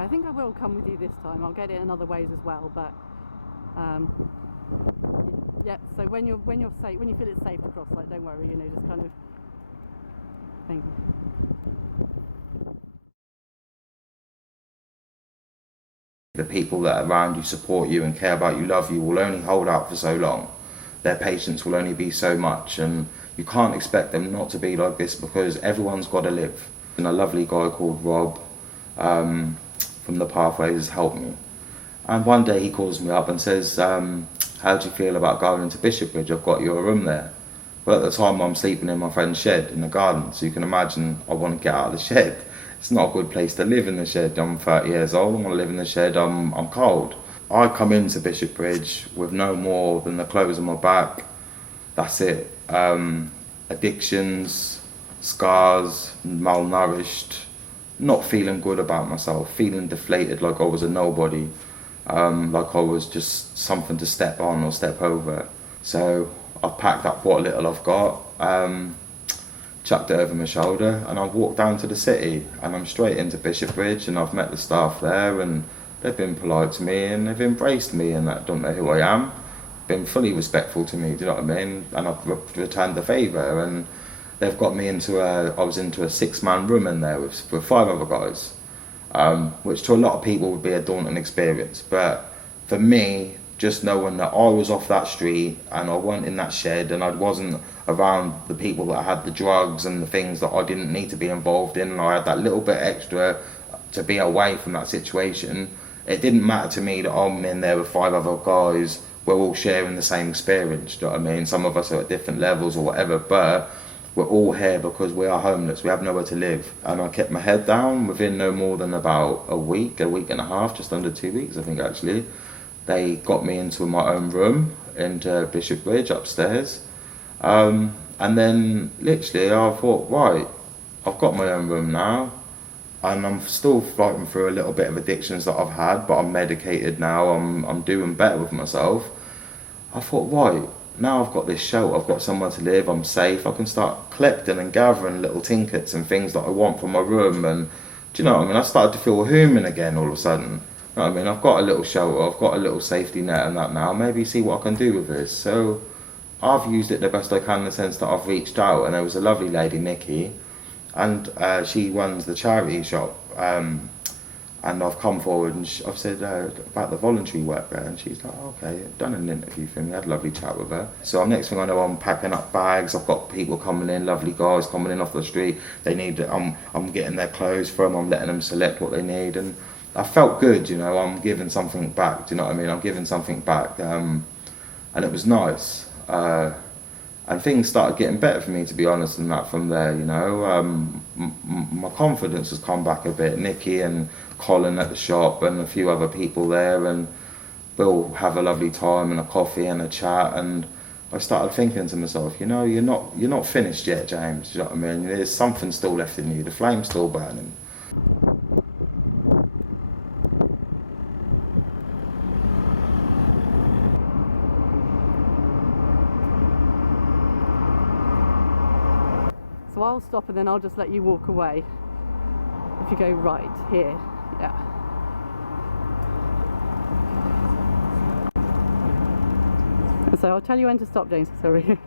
Yeah, I think I will come with you this time. I'll get it in other ways as well, but yeah. So when you're safe, when you feel it's safe to cross, like, don't worry, you know, just kind of think. The people that are around you, support you and care about you, love you, will only hold out for so long. Their patience will only be so much, and you can't expect them not to be like this because everyone's got to live. And a lovely guy called Rob from the Pathways has helped me. And one day he calls me up and says, how do you feel about going into Bishopbridge? I've got you a room there. But at the time I'm sleeping in my friend's shed in the garden, so you can imagine I want to get out of the shed. It's not a good place to live in the shed. I'm 30 years old, I want to live in the shed, I'm cold. I come into Bishopbridge with no more than the clothes on my back. That's it. Addictions, scars, malnourished, not feeling good about myself, feeling deflated like I was a nobody, like I was just something to step on or step over. So I've packed up what little I've got, chucked it over my shoulder, and I've walked down to the city, and I'm straight into Bishopbridge, and I've met the staff there, and they've been polite to me, and they've embraced me, and that don't know who I am, been fully respectful to me, do you know what I mean? And I've returned the favour, and they've got me I was into a 6-man room in there with 5 other guys, which to a lot of people would be a daunting experience, but for me, just knowing that I was off that street and I wasn't in that shed and I wasn't around the people that had the drugs and the things that I didn't need to be involved in, and I had that little bit extra to be away from that situation, it didn't matter to me that I'm in there with 5 other guys, we're all sharing the same experience, do you know what I mean? Some of us are at different levels or whatever, but we're all here because we are homeless, we have nowhere to live. And I kept my head down. Within no more than about a week and a half, just under 2 weeks I think actually, they got me into my own room into Bishopbridge upstairs. And then literally I thought, right, I've got my own room now, and I'm still fighting through a little bit of addictions that I've had, but I'm medicated now, I'm doing better with myself. I thought, right, now I've got this shelter, I've got somewhere to live, I'm safe, I can start collecting and gathering little trinkets and things that I want for my room, and do you know what I mean? I started to feel human again all of a sudden. You know what I mean? I've got a little shelter, I've got a little safety net and that now, maybe see what I can do with this. So I've used it the best I can in the sense that I've reached out, and there was a lovely lady, Nikki, and she runs the charity shop, and I've come forward and I've said about the voluntary work there, and she's like, okay, I've done an interview for me, I had a lovely chat with her. So next thing I know, I'm packing up bags, I've got people coming in, lovely guys coming in off the street, they need, I'm getting their clothes for them, I'm letting them select what they need, and I felt good, you know, I'm giving something back, do you know what I mean? I'm giving something back, and it was nice. And things started getting better for me, to be honest, and that from there, you know. My confidence has come back a bit. Nikki and Colin at the shop and a few other people there, and we'll have a lovely time and a coffee and a chat, and I started thinking to myself, you know, you're not finished yet, James, do you know what I mean? There's something still left in you, the flame's still burning. So I'll stop and then I'll just let you walk away. If you go right here, yeah. And so I'll tell you when to stop, James, sorry.